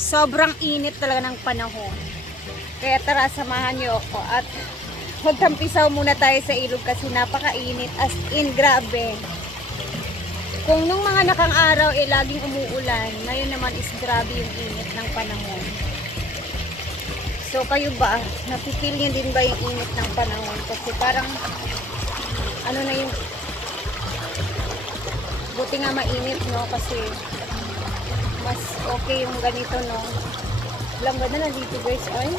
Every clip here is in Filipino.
Sobrang init talaga ng panahon. Kaya tara, samahan niyo ako at magtampisaw muna tayo sa ilog kasi napakainit. As in, grabe. Kung nung mga nakang araw laging umuulan, ngayon naman is grabe yung init ng panahon. So kayo ba, napipil niyo din ba yung init ng panahon? Kasi parang ano na yung buti nga mainit, no? Kasi mas okay yung ganito, no? Lang ba na nandito, guys? Ay,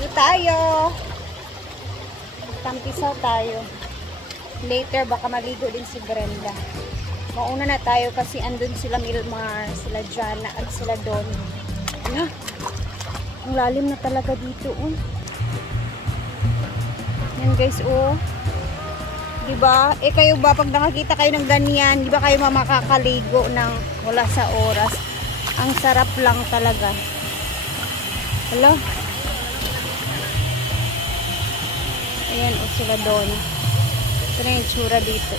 dito tayo. Tampisaw tayo. Later, baka maligo din si Brenda. Mauna na tayo kasi andun sila Milmar, sila Jana, at sila Don. Ala, ang lalim na talaga dito, oh. Yan, guys, oh. Diba? Kayo ba, pag nakakita kayo ng ganyan, diba kayo makakaligo ng wala sa oras? Ang sarap lang talaga. Hello? Ayan, o sila doon. Ito na yung tsura dito.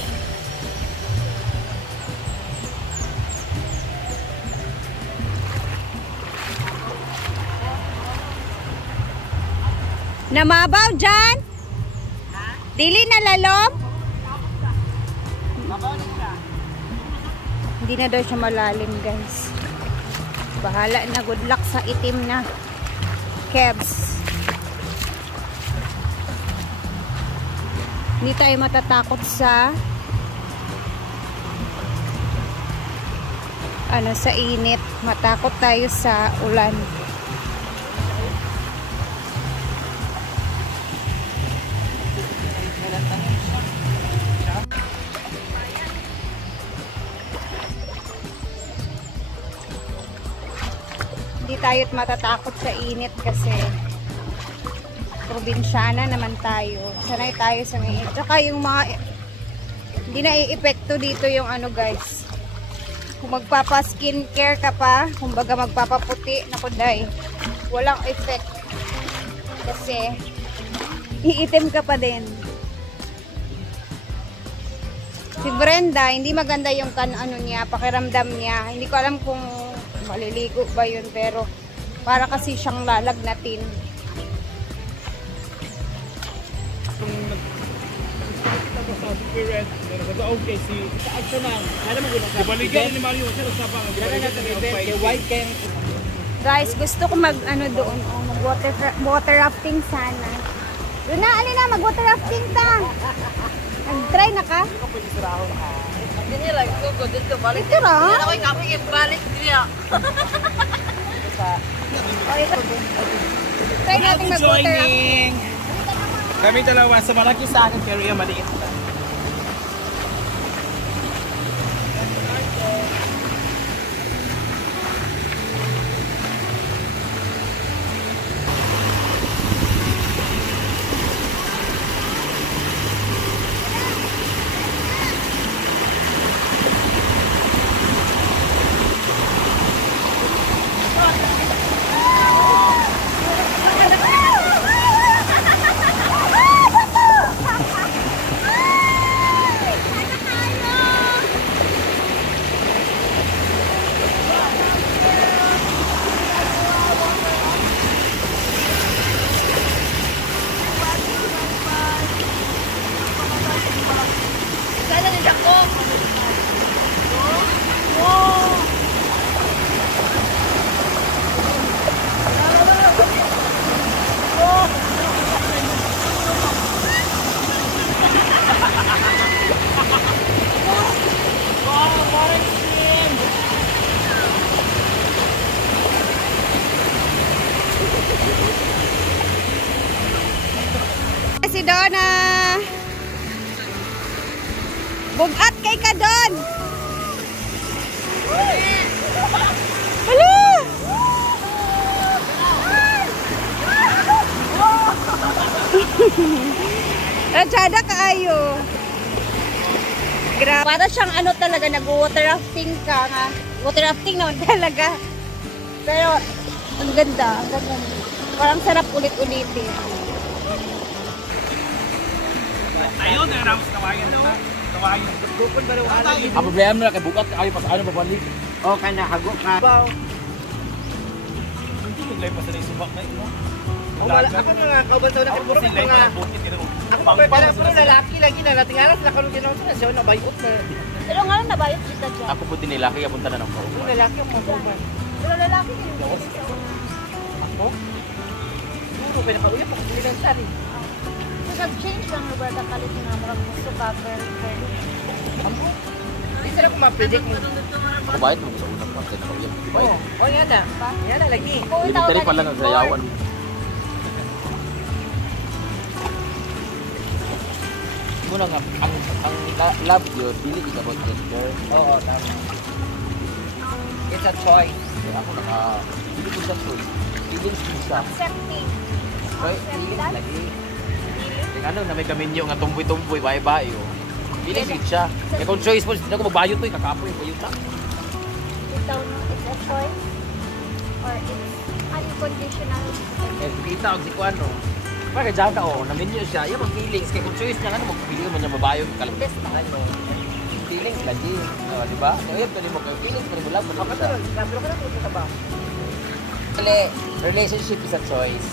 Namabaw dyan? Dili na lalom? Hindi na daw siya malalim, guys. Bahala na, good luck sa itim na kebs. Hindi tayo matatakot sa sa init. Matakot tayo sa ulan. Hindi tayo't matatakot sa init kasi probinsyana naman tayo. Sanay tayo sa may init. Tsaka yung mga hindi na i-epekto dito yung guys. Kung magpapa-skincare ka pa, kumbaga magpapaputi, naku day, walang effect. Kasi iitim ka pa din. Si Brenda, hindi maganda yung niya, pakiramdam niya. Hindi ko alam kung maliligo ba yun, pero para kasi siyang lalagnatin. Guys, gusto ko mag doon, mag water rafting sana. Doon na, mag water rafting ta. Nag-try na ka? Ini lagi ko dito balik. Ito ra? Ako kapig balik dia. Try natin mag-water rafting. Kami dalawa sa malaki sa akin pero yung maliit na. Si Donna. Bugat kay ka Don. Hala. Rajada kaayo. Grabe. Para siyang talaga nag-water rafting ka nga. Water rafting naman talaga. Pero ang ganda, ang ganda. Parang sarap ulit-ulitin. Ayun, na-announce kawayan na. Kawayan. Bukod ba rin wala? Ang problema na kay bukat, ayaw pa sa babalik. O, kana hagok ka. sila pa sa subak na ito. Wala ako nga kauban na Ako sila yung mga bukit ito. ako pero lalaki lagi na nating alas la karon ginawa na siya na bayot na. Pero nga lang nabayot kita dyan. Ako po din nilaki kaya punta na ng Pauman. Yung lalaki ang mabuman. Pero lalaki din yung Ako? Puro pinakauya pa kasi lang sari. nag-change lang Roberta kalit na marang gusto ka very very. Ambo. Di sila ko ma-predict. Ako bayad mo sa unang parte na kauyan. Oh, yan na. Yan na lagi. Military pa lang ang sayawan. Muna nga, ang love yun, dili ka about gender. Oo, tama. It's a choice. Kaya ako hindi ko siya choice. Feelings ko siya. Accepting. Okay, feelings lagi. Kaya ano, na may kaminyo nga tumboy-tumboy, bae-bae. Feelings ko siya. Kaya kung choice mo, hindi ako magbayot to, kakapoy, bayot na. Ikaw no, it's a choice or it's unconditional. Eh, kita ako si Kuano. Kaya dyan ka, naminyo siya. Yung mga feelings, kaya kung choice niya, ano, magpili mo niya mabayot, kalabas. Best na. Feelings lagi. Di ba? Ngayon, pwede mo kayo feelings, pwede mo lang. Pero ka na pupunta ba? Relationship is a choice.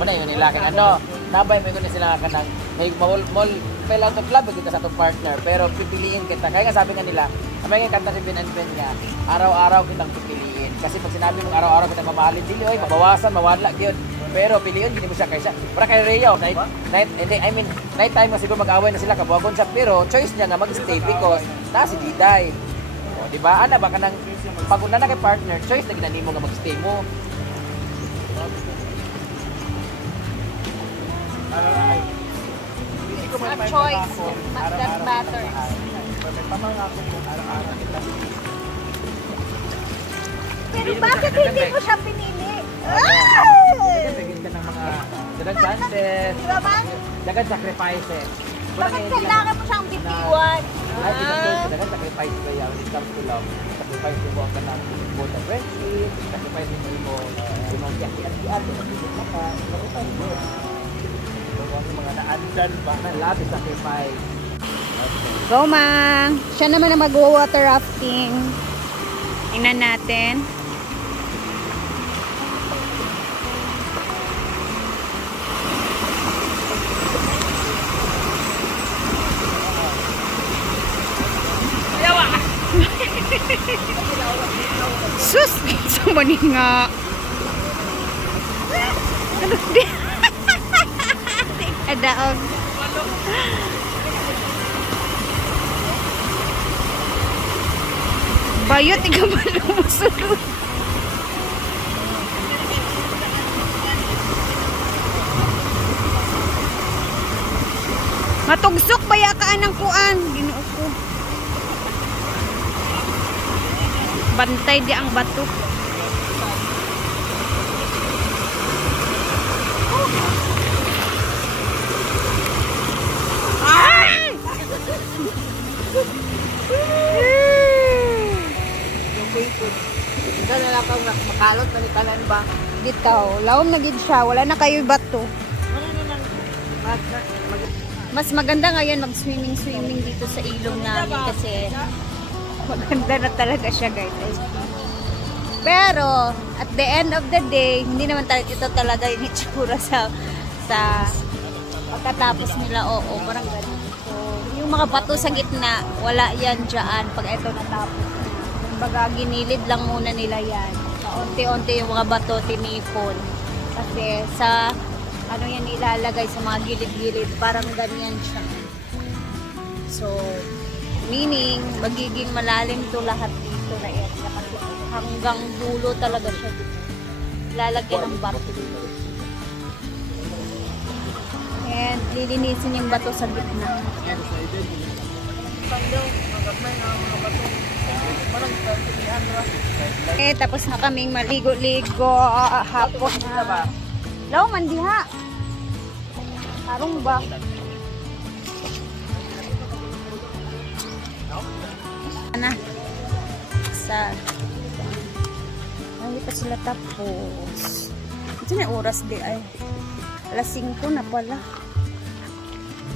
Muna yun nila kaya ano, nabay mo yun sila ka ng may fell out of love kita sa itong partner pero pipiliin kita. Kaya nga sabi nga nila, may nga kanta si Binanben nga, araw-araw kitang pipiliin. Kasi pag sinabi mong araw-araw kitang mamahalin, dili oy, mabawasan, mawala yun. Pero piliin, hindi mo siya kaysa. Para kay Rio, night time nga siguro mag-away na sila, kabuhagon siya. Pero choice niya nga mag-stay because na si Diday. O, diba? Ana, baka nang pag una na kay partner, choice na ginani mo nga mag-stay mo. A choice that matters. Pero bakit hindi mo siya pinili? Bigyan ka ng mga dagang chances, Di ba man? dagang sacrifices. Bakit kailangan mo siyang bitiwan? Ay, dagang sacrifices ba yan when it comes to love? Sacrifice mo ang kanang both the friendship, sacrifice mo yung mga kiyaki-at-kiyat, yung mga ka, sacrifice mo. Yung mga naandan ba na love is sacrifice. Go, Mang! Siya naman na mag-water rafting. Tingnan natin. Sus! Sumani nga. Ano di? Adaog. Bayot, ikaw ba lumusulod? Matugsok ba yakaan ng kuan? Ginoo ko. Bantay di ang bato. Ay! Ikaw na lang kang makalot, manitalan ba? Ditaw, lawom na gid siya, wala na kayo bato. Mas maganda ngayon mag-swimming dito sa ilog namin kasi maganda na talaga siya, guys. Pero at the end of the day, hindi naman ito talaga yung itsura sa pagkatapos nila, parang ganun. So, yung mga bato sa gitna, wala yan dyan pag ito natapos. Kumbaga, ginilid lang muna nila yan. Unti-unti yung mga bato tinipon. Kasi sa ano yan ilalagay sa mga gilid-gilid, parang ganyan siya. So, meaning, magiging malalim to lahat dito na area kasi hanggang dulo talaga siya dito. Lalagyan ng bato. And lilinisin yung bato sa gitna. Tapos na kaming maligo-ligo hapon na. Law, mandiha. Arong ba? Na. Sa hindi pa sila tapos. Ito na oras di ay. Alas 5 na pala.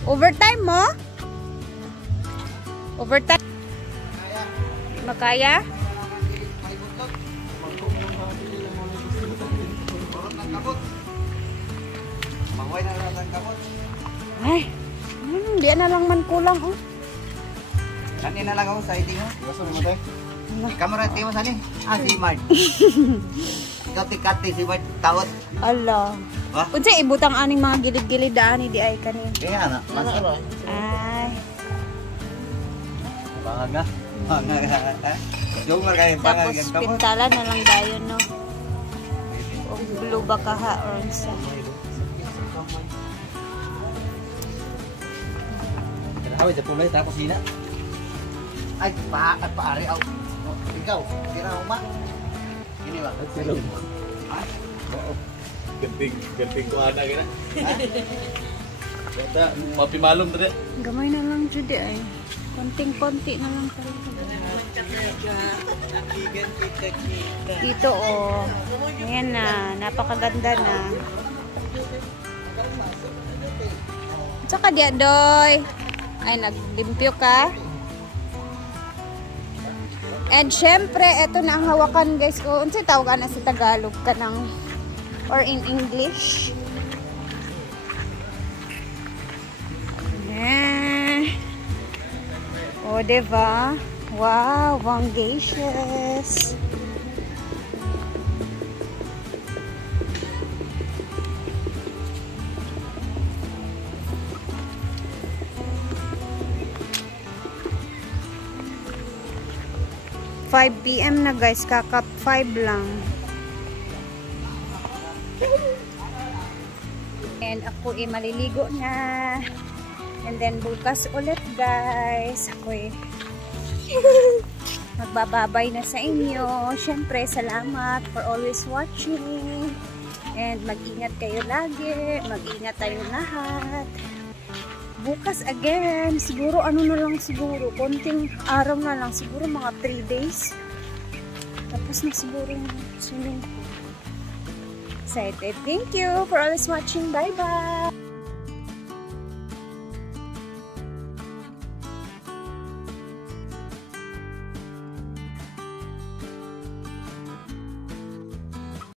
Overtime mo? Overtime? Makaya? Diyan na lang man kulang, oh. Kanina lang ako sa iting mo. Gusto mo tayo? Kamera tayo mo sani? Si Mart. Ikaw tikati si Mart tawad. Ala. Ha? Unsa ibutang aning mga gilid-gilid ani di ay kanin. Kaya na. Ay. Bangag nga. Bangag nga. Jumar kayo bangag Tapos ka mo. pintalan na lang dayon, no. O blue ba kaha or unsa. Hawid sa pulay tapos hina. Ay, paari aw. Ikaw, tira mo ma. Ini ba? Silo. Ha? Genting ko ana gina. Kata mapimalom tadi. Gamay na lang jud ay. Konting-konti na lang talaga. Dito oh. Ayan na, napakaganda na. Tsaka diya doy. Ay, naglimpyo ka. And syempre, eto na ang hawakan guys ko. Unsay tawag na sa Tagalog ka ng or in English. O, diba? Wow, wangacious. PM na guys, kakap 5 lang. And ako maliligo na. And then bukas ulit guys. Ako magbababay na sa inyo. Syempre, salamat for always watching. And mag-ingat kayo lagi. Mag-ingat tayo lahat. Bukas again, siguro ano na lang siguro, konting araw na lang, siguro mga 3 days. Tapos na siguro yung swimming pool. Excited. Thank you for always watching. Bye-bye!